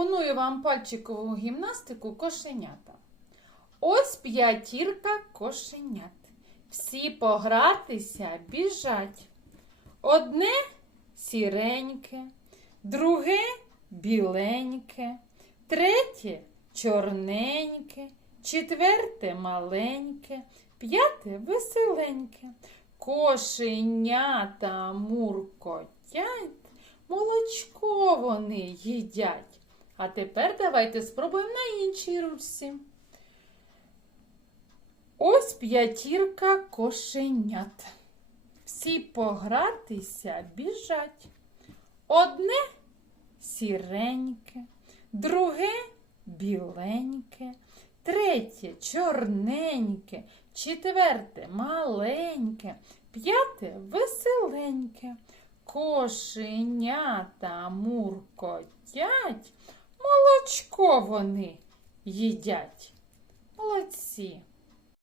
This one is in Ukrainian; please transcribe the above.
пропоную вам пальчикову гімнастику кошенята. Ось п'ятірка кошенят. Всі погратися біжать. Одне сіреньке, друге біленьке, третє чорненьке, четверте маленьке, п'яте веселеньке. Кошенята муркотять, молочко вони їдять. А тепер давайте спробуємо на іншій ручці. Ось п'ятірка кошенят. Всі погратися біжать. Одне сіреньке, друге біленьке, третє чорненьке, четверте маленьке, п'яте веселеньке. Кошенята муркотять, молочко вони їдять. Молодці.